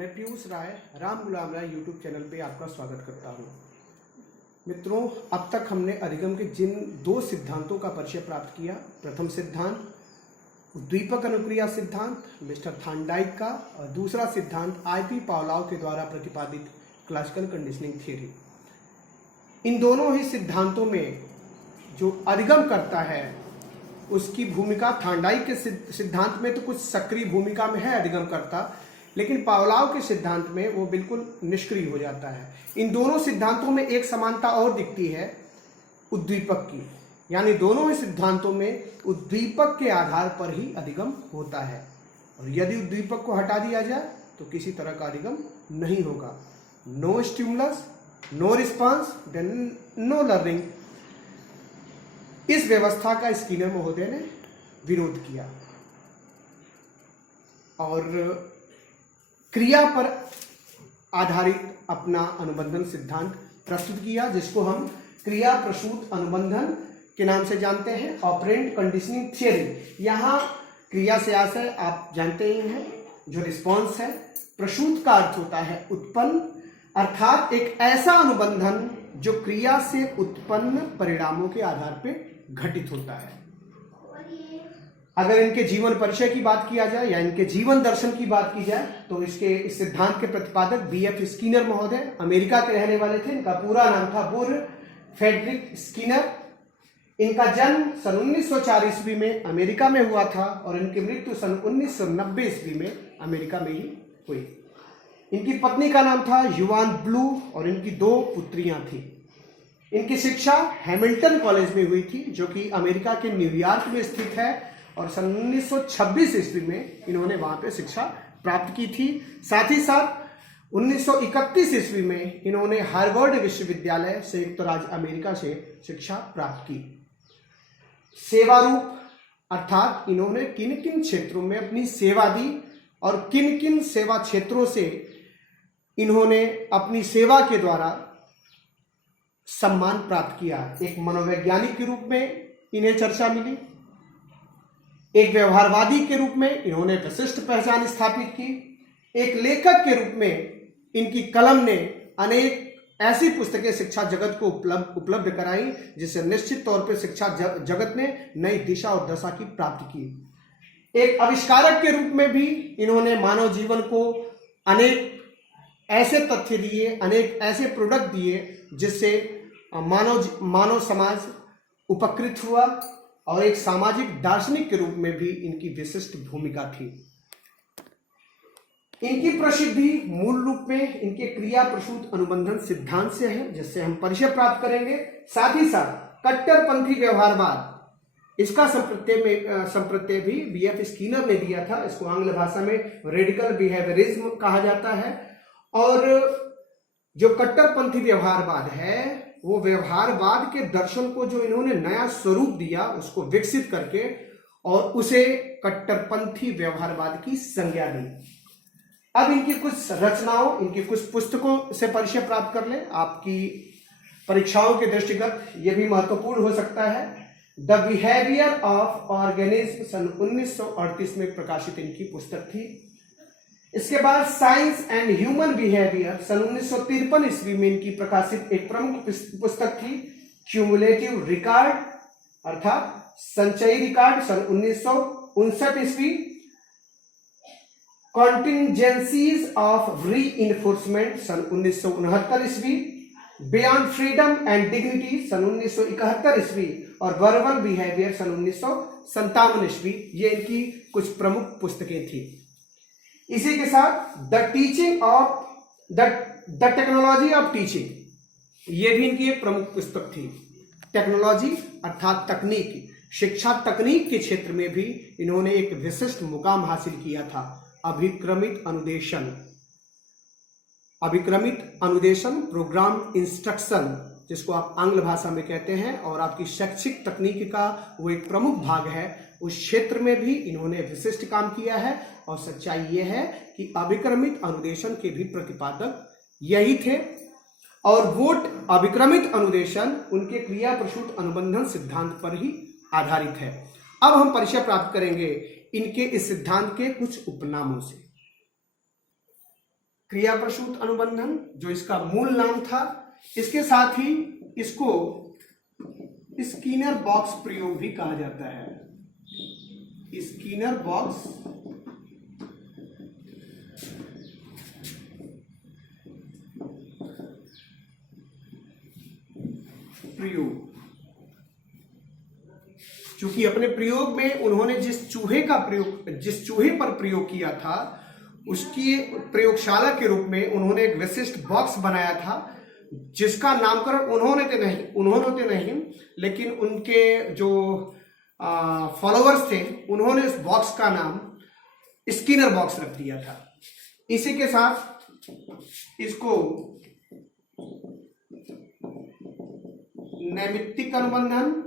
मैं पीयूष राय राम गुलाम राय YouTube channel पे आपका स्वागत करता हूँ। मित्रों, अब तक हमने अधिगम के जिन दो सिद्धांतों का परिचय प्राप्त किया, प्रथम सिद्धांत उद्दीपक अनुक्रिया सिद्धांत मिस्टर थार्नडाइक का, और दूसरा सिद्धांत आईपी पावलोव के द्वारा प्रतिपादित क्लासिकल कंडीशनिंग थ्योरी। इन दोनों ही सिद्धांतों में जो अधिगम करता है उसकी भूमिका थार्नडाइक के सिद्धांत में तो कुछ सक्रिय भूमिका में है अधिगम करता, लेकिन पावलोव के सिद्धांत में वो बिल्कुल निष्क्रिय हो जाता है। इन दोनों सिद्धांतों में एक समानता और दिखती है उद्दीपक की, यानी दोनों ही सिद्धांतों में उद्दीपक के आधार पर ही अधिगम होता है, और यदि उद्दीपक को हटा दिया जाए तो किसी तरह का अधिगम नहीं होगा। No stimulus, no response, then no learning. इस व्यवस्था का स्किनर महोदय ने विरोध किया और क्रिया पर आधारित अपना अनुबंधन सिद्धांत प्रस्तुत किया, जिसको हम क्रिया प्रसूत अनुबंधन के नाम से जानते हैं, ऑपरेंट कंडीशनिंग थियरी। यहाँ क्रिया से आशय आप जानते ही हैं, जो रिस्पॉन्स है। प्रसूत का अर्थ होता है उत्पन्न, अर्थात एक ऐसा अनुबंधन जो क्रिया से उत्पन्न परिणामों के आधार पर घटित होता है। अगर इनके जीवन परिचय की बात किया जाए या इनके जीवन दर्शन की बात की जाए तो इस सिद्धांत के प्रतिपादक बीएफ स्किनर महोदय अमेरिका के रहने वाले थे। इनका पूरा नाम था बुर फ्रेडरिक स्किनर। इनका जन्म सन 1904 ईस्वी में अमेरिका में हुआ था और इनकी मृत्यु सन 1990 ईस्वी में अमेरिका में ही हुई। इनकी पत्नी का नाम था युवान ब्लू और इनकी 2 पुत्रियां थी। इनकी शिक्षा हैमिल्टन कॉलेज में हुई थी, जो कि अमेरिका के न्यूयॉर्क में स्थित है, और सन 1926 ईस्वी में इन्होंने वहां पे शिक्षा प्राप्त की थी। साथ ही साथ 1931 ईस्वी में इन्होंने हार्वर्ड विश्वविद्यालय संयुक्त राज्य अमेरिका से शिक्षा प्राप्त की। सेवारूप अर्थात इन्होंने किन किन क्षेत्रों में अपनी सेवा दी और किन किन सेवा क्षेत्रों से इन्होंने अपनी सेवा के द्वारा सम्मान प्राप्त किया। एक मनोवैज्ञानिक के रूप में इन्हें चर्चा मिली, एक व्यवहारवादी के रूप में इन्होंने विशिष्ट पहचान स्थापित की, एक लेखक के रूप में इनकी कलम ने अनेक ऐसी पुस्तकें शिक्षा जगत को उपलब्ध कराई, जिससे निश्चित तौर पर शिक्षा जगत ने नई दिशा और दशा की प्राप्ति की। एक आविष्कारक के रूप में भी इन्होंने मानव जीवन को अनेक ऐसे तथ्य दिए, अनेक ऐसे प्रोडक्ट दिए, जिससे मानव समाज उपकृत हुआ, और एक सामाजिक दार्शनिक के रूप में भी इनकी विशिष्ट भूमिका थी। इनकी प्रसिद्धि मूल रूप में इनके क्रिया प्रसूत अनुबंधन सिद्धांत से है, जिससे हम परिचय प्राप्त करेंगे। साथ ही साथ कट्टरपंथी व्यवहारवाद, इसका संप्रत्यय भी बीएफ स्किनर ने दिया था। इसको आंग्ल भाषा में रेडिकल बिहेवियरिज्म कहा जाता है। और जो कट्टरपंथी व्यवहारवाद है, वो व्यवहारवाद के दर्शन को जो इन्होंने नया स्वरूप दिया, उसको विकसित करके और उसे कट्टरपंथी व्यवहारवाद की संज्ञा दी। अब इनकी कुछ रचनाओं, इनकी कुछ पुस्तकों से परिचय प्राप्त कर लें। आपकी परीक्षाओं के दृष्टिगत यह भी महत्वपूर्ण हो सकता है। द बिहेवियर ऑफ ऑर्गेनिज्म सन 1938 में प्रकाशित इनकी पुस्तक थी। इसके बाद साइंस एंड ह्यूमन बिहेवियर सन 1953 ईस्वी में इनकी प्रकाशित एक प्रमुख पुस्तक थी। क्यूमुलेटिव रिकॉर्ड अर्थात संचयी रिकॉर्ड सन 1959 ईस्वी। कॉन्टिंजेंसीज ऑफ री इन्फोर्समेंट सन 1969 ईस्वी। बियॉन्ड फ्रीडम एंड डिग्निटी सन 1971 ईस्वी और वर्बल बिहेवियर सन 1957 ईस्वी। ये इनकी कुछ प्रमुख पुस्तकें थी। इसी के साथ द टेक्नोलॉजी ऑफ टीचिंग, ये भी इनकी एक प्रमुख पुस्तक थी। टेक्नोलॉजी अर्थात तकनीक, शिक्षा तकनीक के क्षेत्र में भी इन्होंने एक विशिष्ट मुकाम हासिल किया था। अभिक्रमित अनुदेशन प्रोग्राम इंस्ट्रक्शन, जिसको आप आंग्ल भाषा में कहते हैं, और आपकी शैक्षिक तकनीक का वो एक प्रमुख भाग है। उस क्षेत्र में भी इन्होंने विशिष्ट काम किया है। और सच्चाई यह है कि अभिक्रमित अनुदेशन के भी प्रतिपादक यही थे, और वो अभिक्रमित अनुदेशन उनके क्रिया प्रसूत अनुबंधन सिद्धांत पर ही आधारित है। अब हम परिचय प्राप्त करेंगे इनके इस सिद्धांत के कुछ उपनामों से। क्रिया प्रसूत अनुबंधन, जो इसका मूल नाम था। इसके साथ ही इसको स्किनर बॉक्स प्रयोग भी कहा जाता है। स्किनर बॉक्स प्रयोग, क्योंकि अपने प्रयोग में उन्होंने जिस चूहे पर प्रयोग किया था, उसकी प्रयोगशाला के रूप में उन्होंने एक विशिष्ट बॉक्स बनाया था, जिसका नामकरण उन्होंने तो नहीं, लेकिन उनके जो फॉलोअर्स थे, उन्होंने इस बॉक्स का नाम स्किनर बॉक्स रख दिया था। इसी के साथ इसको नैमित्तिक अनुबंधन,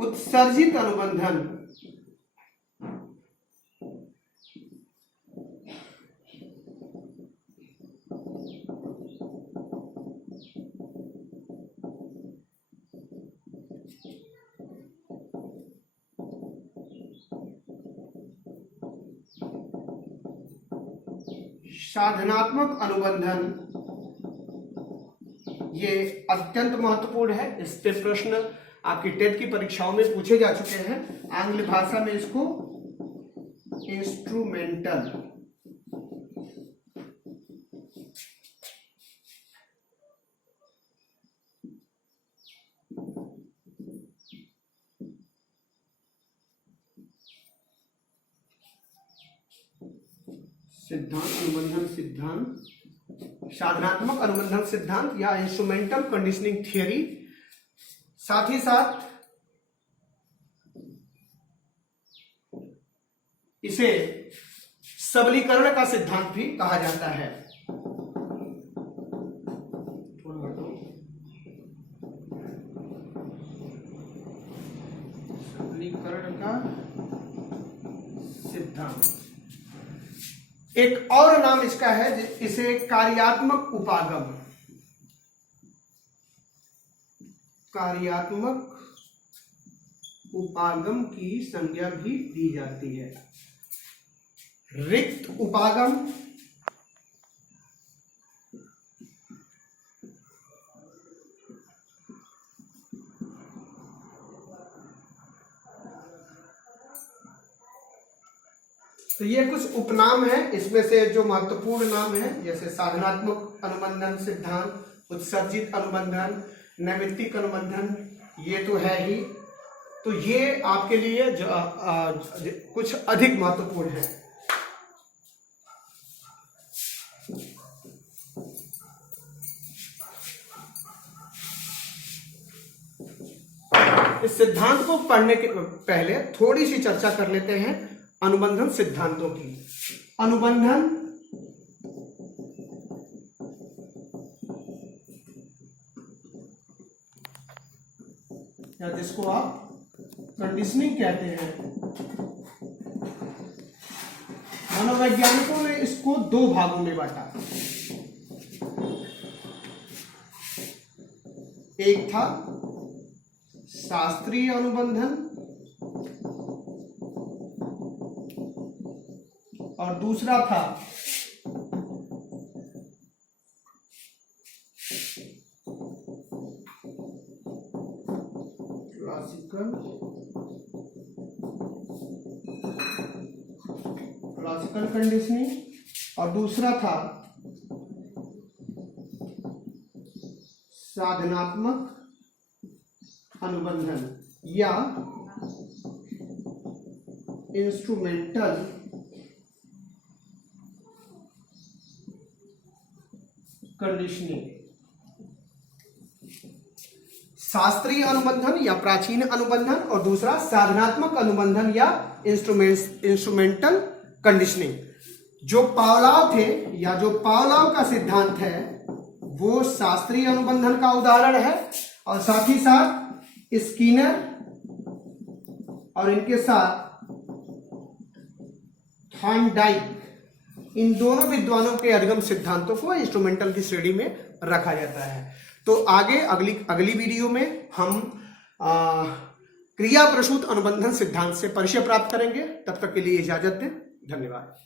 उत्सर्जित अनुबंधन, साधनात्मक अनुबंधन, ये अत्यंत महत्वपूर्ण है। इस पे प्रश्न आपकी टेट की परीक्षाओं में पूछे जा चुके हैं। आंग्ल भाषा में इसको इंस्ट्रूमेंटल, साधनात्मक अनुबंधन सिद्धांत या इंस्ट्रूमेंटल कंडीशनिंग थियरी। साथ ही साथ इसे सबलीकरण का सिद्धांत भी कहा जाता है। सबलीकरण का सिद्धांत। एक और नाम इसका है, इसे कार्यात्मक उपागम, की संज्ञा भी दी जाती है। रिक्त उपागम, तो ये कुछ उपनाम है। इसमें से जो महत्वपूर्ण नाम है, जैसे साधनात्मक अनुबंधन सिद्धांत, उत्सर्जित अनुबंधन, नैमित्तिक अनुबंधन, ये तो है ही। तो ये आपके लिए कुछ अधिक महत्वपूर्ण है। इस सिद्धांत को पढ़ने के पहले थोड़ी सी चर्चा कर लेते हैं अनुबंधन सिद्धांतों की। अनुबंधन या जिसको आप कंडीशनिंग कहते हैं, मनोवैज्ञानिकों ने इसको दो भागों में बांटा। एक था शास्त्रीय अनुबंधन और दूसरा था क्लासिकल कंडीशनिंग और दूसरा था साधनात्मक अनुबंधन या इंस्ट्रूमेंटल कंडीशनिंग। शास्त्रीय अनुबंधन या प्राचीन अनुबंधन और दूसरा साधनात्मक अनुबंधन या इंस्ट्रूमेंटल कंडीशनिंग। जो पावलाव थे या जो पावलाव का सिद्धांत है वो शास्त्रीय अनुबंधन का उदाहरण है, और साथ ही साथ स्किनर और इनके साथ थॉर्नडाइक इन दोनों विद्वानों के अधिगम सिद्धांतों को इंस्ट्रूमेंटल की श्रेणी में रखा जाता है। तो आगे अगली वीडियो में हम क्रिया प्रसूत अनुबंधन सिद्धांत से परिचय प्राप्त करेंगे। तब तक के लिए इजाजत दें। धन्यवाद।